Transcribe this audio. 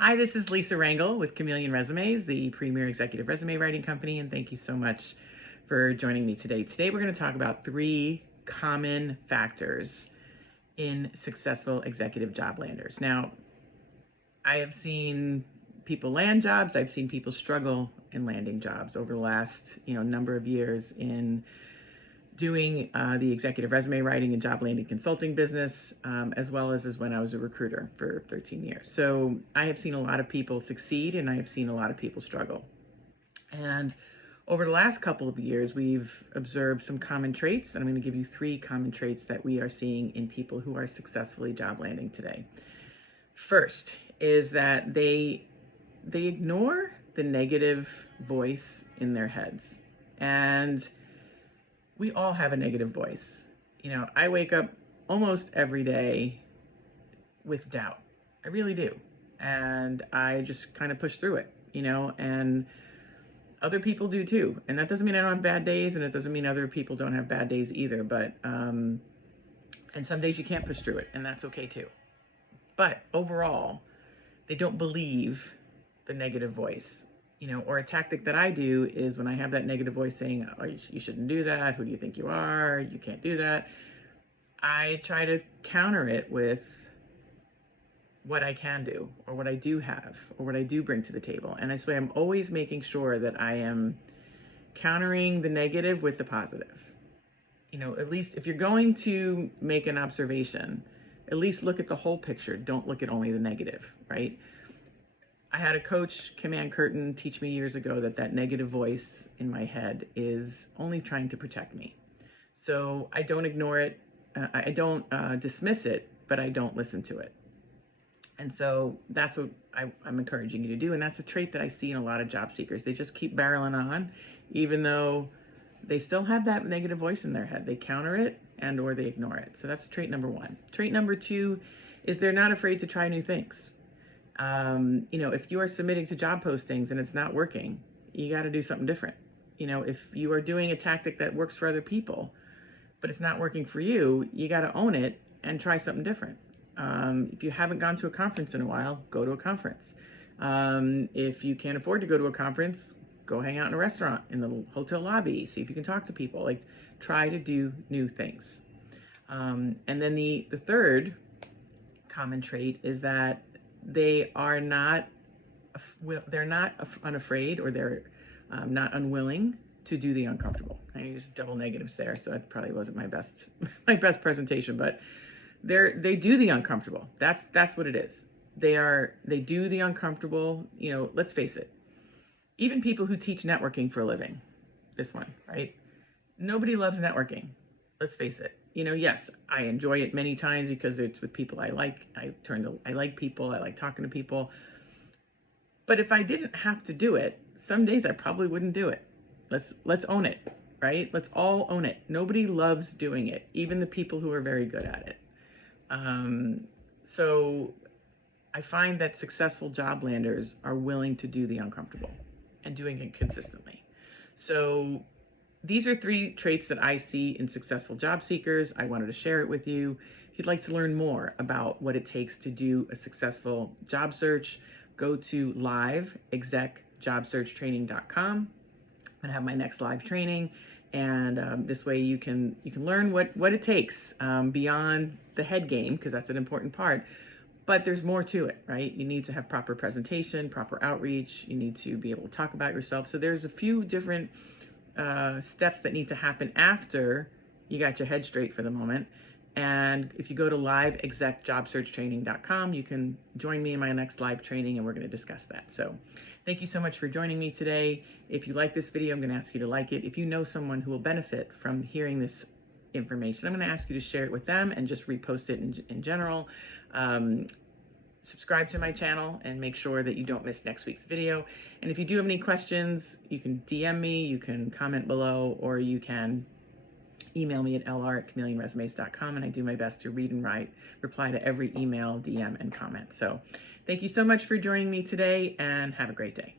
Hi, this is Lisa Rangel with Chameleon Resumes, the premier executive resume writing company, and thank you so much for joining me today. Today we're going to talk about 3 common factors in successful executive job landers. Now, I have seen people land jobs, I've seen people struggle in landing jobs over the last number of years in doing the executive resume writing and job landing consulting business, as well as when I was a recruiter for 13 years. So I have seen a lot of people succeed and I have seen a lot of people struggle. And over the last couple of years, we've observed some common traits, and I'm going to give you 3 common traits that we are seeing in people who are successfully job landing today. First is that they ignore the negative voice in their heads. And we all have a negative voice. I wake up almost every day with doubt. I really do. And I just kind of push through it, and other people do too. And that doesn't mean I don't have bad days, and it doesn't mean other people don't have bad days either. But, and some days you can't push through it, and that's okay too. But overall, they don't believe the negative voice. Or a tactic that I do is when I have that negative voice saying, oh, you shouldn't do that, who do you think you are, you can't do that, I try to counter it with what I can do, or what I do have, or what I do bring to the table. And this way I'm always making sure that I am countering the negative with the positive. At least if you're going to make an observation, at least look at the whole picture. Don't look at only the negative, right? I had a coach, Kim Ann Curtin, teach me years ago that negative voice in my head is only trying to protect me. So I don't ignore it. I don't dismiss it, but I don't listen to it. And so that's what I'm encouraging you to do. And that's a trait that I see in a lot of job seekers. They just keep barreling on, even though they still have that negative voice in their head. They counter it and or they ignore it. So that's trait number 1. Trait number 2 is they're not afraid to try new things. If you are submitting to job postings and it's not working, you got to do something different. If you are doing a tactic that works for other people, but it's not working for you, you got to own it and try something different. If you haven't gone to a conference in a while, go to a conference. If you can't afford to go to a conference, go hang out in a restaurant, in the hotel lobby, see if you can talk to people. Try to do new things. And then the third common trait is that they're not unafraid, or they're not unwilling to do the uncomfortable. I used double negatives there, so that probably wasn't my best presentation, but they do the uncomfortable. That's what it is. They do the uncomfortable. Let's face it. Even people who teach networking for a living, this one, right? Nobody loves networking. Let's face it. Yes, I enjoy it many times because it's with people I like. I like people. I like talking to people. But if I didn't have to do it, some days I probably wouldn't do it. Let's own it, right? Let's all own it. Nobody loves doing it, even the people who are very good at it. So I find that successful job landers are willing to do the uncomfortable and doing it consistently. So these are 3 traits that I see in successful job seekers. I wanted to share it with you. If you'd like to learn more about what it takes to do a successful job search, go to liveexecjobsearchtraining.com. I have my next live training, and this way you can learn what it takes beyond the head game, because that's an important part. But there's more to it, right? You need to have proper presentation, proper outreach. You need to be able to talk about yourself. So there's a few different steps that need to happen after you got your head straight for the moment. And if you go to liveexecjobsearchtraining.com, you can join me in my next live training, and we're going to discuss that. So thank you so much for joining me today. If you like this video, I'm going to ask you to like it. If you know someone who will benefit from hearing this information, I'm going to ask you to share it with them and just repost it in general. Subscribe to my channel and make sure that you don't miss next week's video. And if you do have any questions, you can DM me, you can comment below, or you can email me at lr@chameleonresumes.com, and I do my best to read and reply to every email, DM, and comment. So thank you so much for joining me today, and have a great day.